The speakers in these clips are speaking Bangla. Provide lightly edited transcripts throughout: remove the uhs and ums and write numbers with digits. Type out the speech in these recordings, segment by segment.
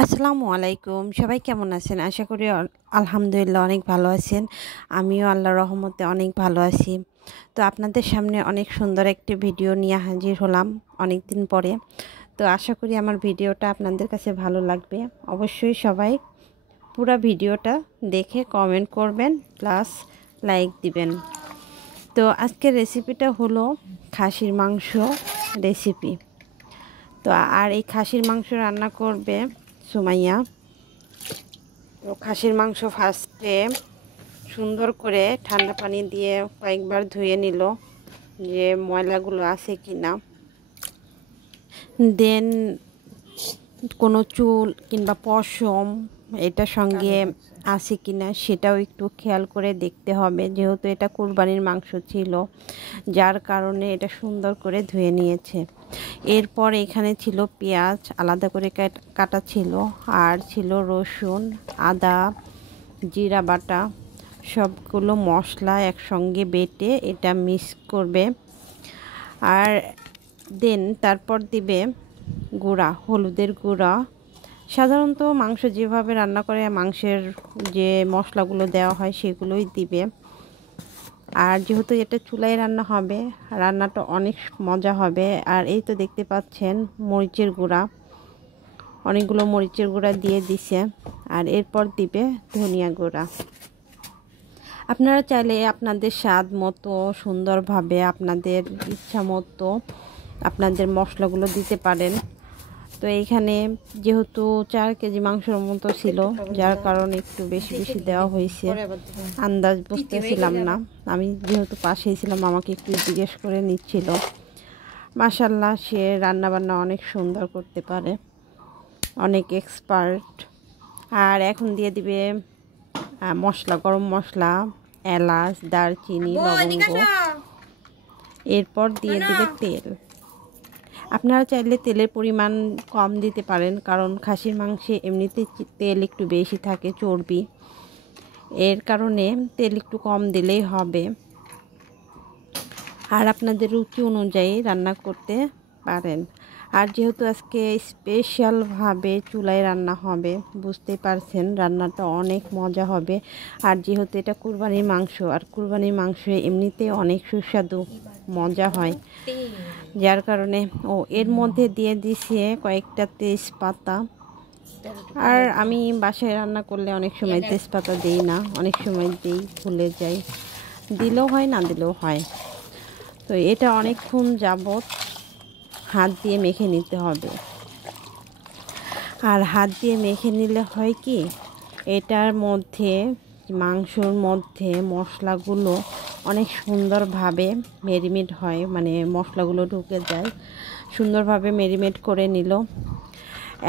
আসসালামু আলাইকুম। সবাই কেমন আছেন? আশা করি আলহামদুলিল্লাহ অনেক ভালো আছেন। আমিও আল্লাহর রহমতে অনেক ভালো আছি। তো আপনাদের সামনে অনেক সুন্দর একটি ভিডিও নিয়ে হাজির হলাম অনেকদিন পরে। তো আশা করি আমার ভিডিওটা আপনাদের কাছে ভালো লাগবে। অবশ্যই সবাই পুরা ভিডিওটা দেখে কমেন্ট করবেন প্লাস লাইক দিবেন। তো আজকের রেসিপিটা হলো খাসির মাংস রেসিপি। তো আর এই খাসির মাংস রান্না করবে সুমাইয়া। তো খাসির মাংস ফার্স্টে সুন্দর করে ঠান্ডা পানি দিয়ে কয়েকবার ধুয়ে নিল যে ময়লাগুলো আছে কি না। দেন কোনো চুল কিংবা পশম এটার সঙ্গে আছে কি না সেটাও একটু খেয়াল করে দেখতে হবে, যেহেতু এটা কুরবানির মাংস ছিল যার কারণে এটা সুন্দর করে ধুয়ে নিয়েছে। এরপর এখানে ছিল পেঁয়াজ আলাদা করে কাটা ছিল, আর ছিল রসুন, আদা, জিরা বাটা, সবগুলো মশলা একসঙ্গে বেটে এটা মিক্স করবে। আর দেন তারপর দিবে গুঁড়া, হলুদের গুঁড়া। সাধারণত মাংস যেভাবে রান্না করে মাংসের যে মশলাগুলো দেওয়া হয় সেগুলোই দিবে। আর যেহেতু এটা চুলায় রান্না হবে, রান্নাটা অনেক মজা হবে। আর এই তো দেখতে পাচ্ছেন মরিচের গুঁড়া, অনেকগুলো মরিচের গুঁড়া দিয়ে দিছে। আর এরপর দিবে ধনিয়া গুঁড়া। আপনারা চাইলে আপনাদের স্বাদ মতো সুন্দরভাবে আপনাদের ইচ্ছা মতো আপনাদের মশলাগুলো দিতে পারেন। তো এইখানে যেহেতু 4 কেজি মাংসের মতো ছিল যার কারণে একটু বেশি বেশি দেওয়া হয়েছে, আন্দাজ বুঝতেছিলাম না। আমি যেহেতু পাশেই ছিলাম আমাকে একটু জিজ্ঞেস করে নিচ্ছিল। মাশাল্লাহ সে রান্নাবান্না অনেক সুন্দর করতে পারে, অনেক এক্সপার্ট। আর এখন দিয়ে দিবে মশলা, গরম মশলা, এলাচ, দারচিনি, লবঙ্গ। এরপর দিয়ে দিবে তেল। আপনারা চাইলে তেলের পরিমাণ কম দিতে পারেন, কারণ খাসির মাংসে এমনিতেই তেল একটু বেশি থাকে, চর্বি, এর কারণে তেল একটু কম দিলেই হবে। আর আপনাদের রুচি অনুযায়ী রান্না করতে পারেন। আর যেহেতু আজকে স্পেশালভাবে চুলায় রান্না হবে, বুঝতেই পারছেন রান্নাটা অনেক মজা হবে। আর যেহেতু এটা কুরবানির মাংস, আর কুরবানির মাংস এমনিতে অনেক সুস্বাদু মজা হয়, যার কারণে এর মধ্যে দিয়ে দিছে কয়েকটা তেজপাতা। আর আমি বাসায় রান্না করলে অনেক সময় তেজপাতা দিই না, অনেক সময় দিই, ভুলে যাই, দিলেও হয় না দিলেও হয়। তো এটা অনেকক্ষণ যাবত হাত দিয়ে মেখে নিতে হবে। আর হাত দিয়ে মেখে নিলে হয় কি, এটার মধ্যে মাংসর মধ্যে মশলাগুলো অনেক সুন্দরভাবে মেরিনেট হয়, মানে মশলাগুলো ঢুকে যায়। সুন্দরভাবে মেরিনেট করে নিল।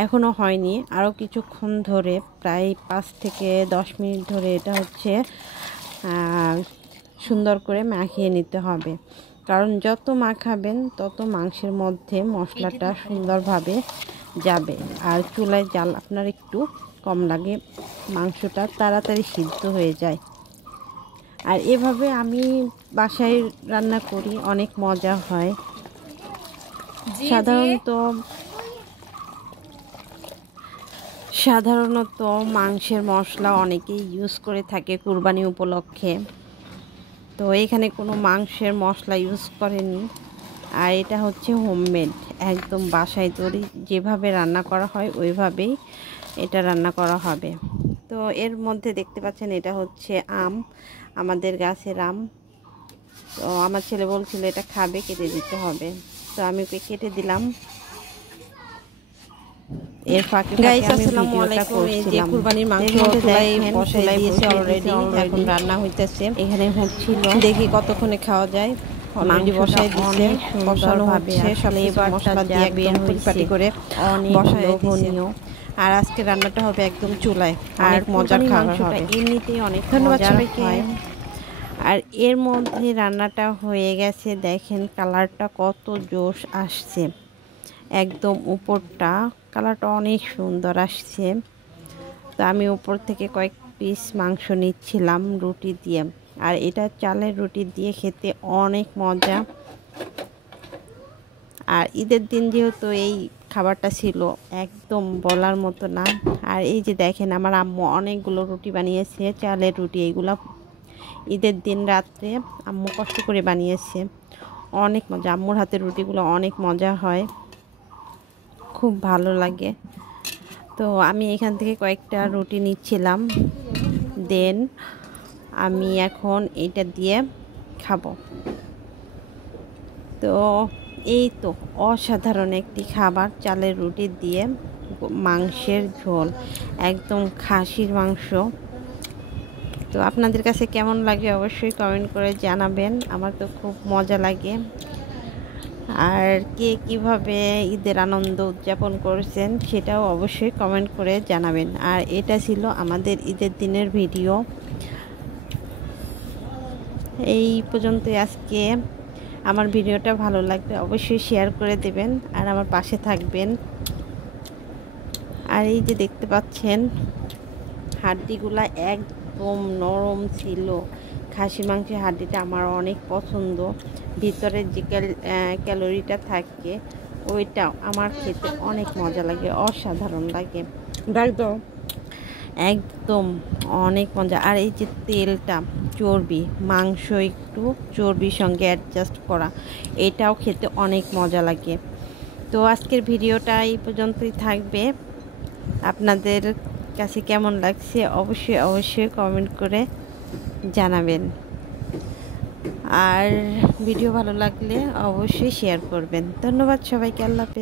এখনও হয়নি, আরও কিছুক্ষণ ধরে প্রায় 5 থেকে 10 মিনিট ধরে এটা হচ্ছে সুন্দর করে মাখিয়ে নিতে হবে। কারণ যত মাখাবেন তত মাংসের মধ্যে মশলাটা সুন্দরভাবে যাবে। আর চুলায় জাল আপনার একটু কম লাগে, মাংসটা তাড়াতাড়ি সিদ্ধ হয়ে যায়। আর এভাবে আমি বাসায় রান্না করি, অনেক মজা হয়। সাধারণত মাংসের মশলা অনেকেই ইউজ করে থাকে কুরবানি উপলক্ষে। তো এখানে কোনো মাংসের মশলা ইউজ করেনি। আর এটা হচ্ছে হোমমেড, একদম বাসায় তৈরি, যেভাবে রান্না করা হয় ওইভাবেই এটা রান্না করা হবে। তো এর মধ্যে দেখতে পাচ্ছেন এটা হচ্ছে আম, আমাদের গাছের আম। তো আমার ছেলে বলছিল এটা খাবে, কেটে দিতে হবে, তো আমি ওকে কেটে দিলাম। এর ফাঁকে আমি ভিডিওটা করছিলাম। কুরবানির মাংস চুলায় বসাই দিয়েছে অলরেডি, এখন রান্না হইতেছে। এখানে হচ্ছিল, দেখি কতক্ষণে খাওয়া যায়। অলরেডি বসাই দিয়েছে, বসানো হচ্ছে, সব মশলা দিয়ে একদম পরিপাটি করে বসাই দিয়েছে। আর আজকে রান্নাটা হবে একদম চুলায়, অনেক মজার খাবার হবে। এমনিতেই অনেক ধন্যবাদ সবাইকে। আর এর মধ্যে রান্নাটা হয়ে গেছে, দেখেন কালারটা কত জোশ আসছে, একদম উপরটা কালারটা অনেক সুন্দর আসছে। তো আমি উপর থেকে কয়েক পিস মাংস নিচ্ছিলাম রুটি দিয়ে। আর এটা চালের রুটি দিয়ে খেতে অনেক মজা। আর ঈদের দিন যেহেতু এই খাবারটা ছিল একদম বলার মতো না। আর এই যে দেখেন আমার আম্মু অনেকগুলো রুটি বানিয়েছে, চালের রুটি। এইগুলা ঈদের দিন রাত্রে আম্মু কষ্ট করে বানিয়েছে। অনেক মজা, আম্মুর হাতের রুটিগুলো অনেক মজা হয়, খুব ভালো লাগে। তো আমি এখান থেকে কয়েকটা রুটি নিচ্ছিলাম, দেন আমি এখন এটা দিয়ে খাবো। তো এই তো অসাধারণ একটি খাবার, চালের রুটি দিয়ে মাংসের ঝোল, একদম খাসির মাংস। তো আপনাদের কাছে কেমন লাগে অবশ্যই কমেন্ট করে জানাবেন। আমার তো খুব মজা লাগে। আর কে কীভাবে ঈদের আনন্দ উদযাপন করছেন সেটাও অবশ্যই কমেন্ট করে জানাবেন। আর এটা ছিল আমাদের ঈদের দিনের ভিডিও। এই পর্যন্তই আজকে। আমার ভিডিওটা ভালো লাগলে অবশ্যই শেয়ার করে দেবেন আর আমার পাশে থাকবেন। আর এই যে দেখতে পাচ্ছেন হাড্ডিগুলা একদম নরম ছিল। খাসি মাংসের হাড্ডিটা আমার অনেক পছন্দ। ভিতরের যে ক্যালোরিটা থাকে ওইটা আমার খেতে অনেক মজা লাগে, অসাধারণ লাগে একদম, অনেক মজা। আর এই যে তেলটা, চর্বি, মাংস একটু চর্বির সঙ্গে অ্যাডজাস্ট করা, এটাও খেতে অনেক মজা লাগে। তো আজকের ভিডিওটা এই পর্যন্তই থাকবে। আপনাদের কাছে কেমন লাগছে অবশ্যই অবশ্যই কমেন্ট করে জানাবেন। আর ভিডিও ভালো লাগলে অবশ্যই শেয়ার করবেন। ধন্যবাদ সবাইকে, আল্লাহ হাফেজ।